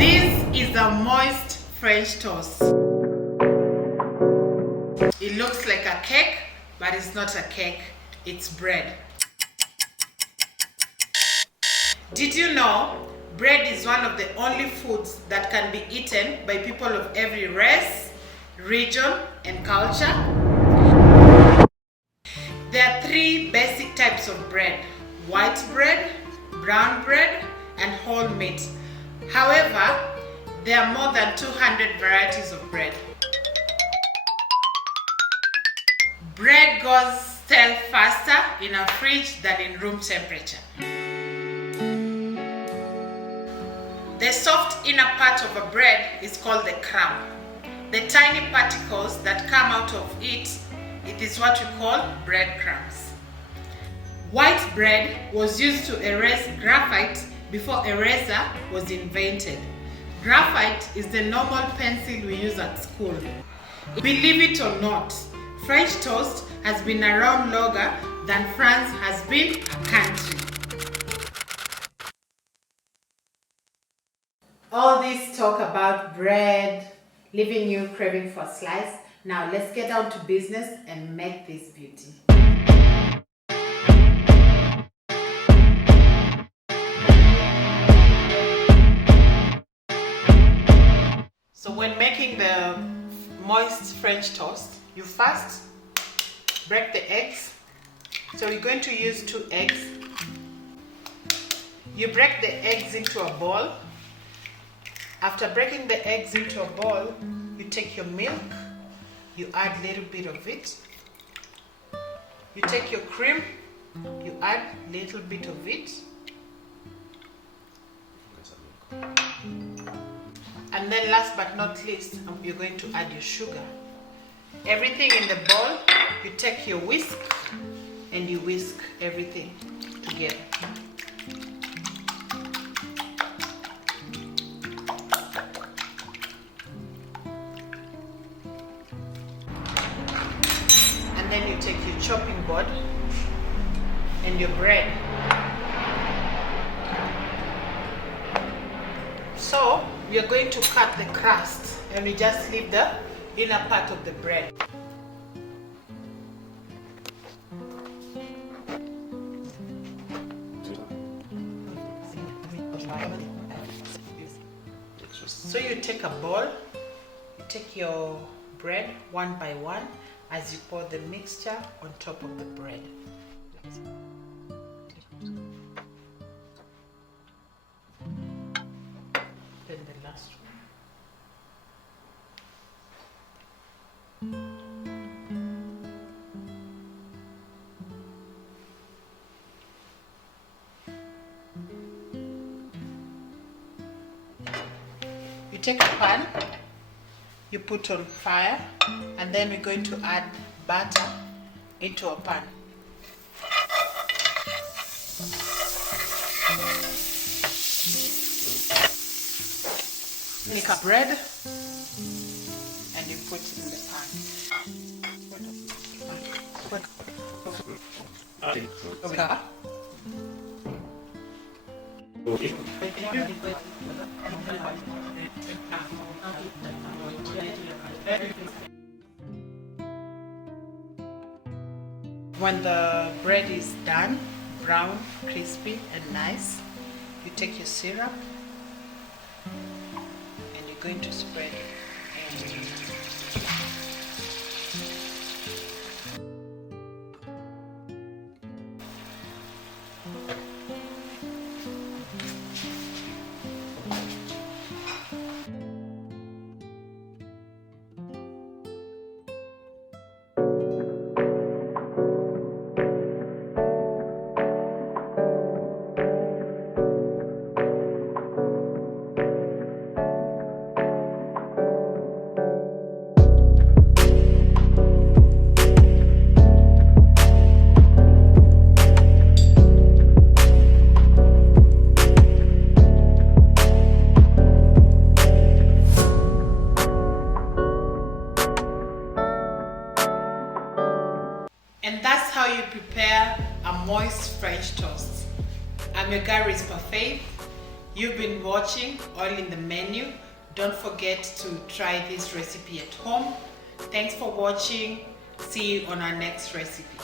This is a moist French toast. It looks like a cake, but it's not a cake, it's bread. Did you know bread is one of the only foods that can be eaten by people of every race, region, and culture? There are three basic types of bread: white bread, brown bread, and whole meat. However, there are more than 200 varieties of bread. Bread goes stale faster in a fridge than in room temperature. The soft inner part of a bread is called the crumb. The tiny particles that come out of it is what we call breadcrumbs. White bread was used to erase graphite before eraser was invented. Graphite is the normal pencil we use at school. Believe it or not, French toast has been around longer than France has been a country. All this talk about bread, leaving you craving for a slice. Now let's get down to business and make this beauty. So when making the moist French toast, you first break the eggs. So we're going to use 2 eggs. You break the eggs into a bowl. After breaking the eggs into a bowl, you take your milk, you add a little bit of it. You take your cream, you add a little bit of it. And then last but not least, you're going to add your sugar. Everything in the bowl, you take your whisk and you whisk everything together. And then you take your chopping board and your bread. So we are going to cut the crust and we just leave the inner part of the bread. So you take a bowl, you take your bread one by one as you pour the mixture on top of the bread. Then the last one. You take a pan, you put on fire, and then we're going to add butter into a pan. Make a bread and you put it in the pan. When the bread is done, brown, crispy and nice, you take your syrup and you're going to spread it. And that's how you prepare a moist French toast. I'm your Gary's Parfait. You've been watching Oil in the Menu. Don't forget to try this recipe at home. Thanks for watching. See you on our next recipe.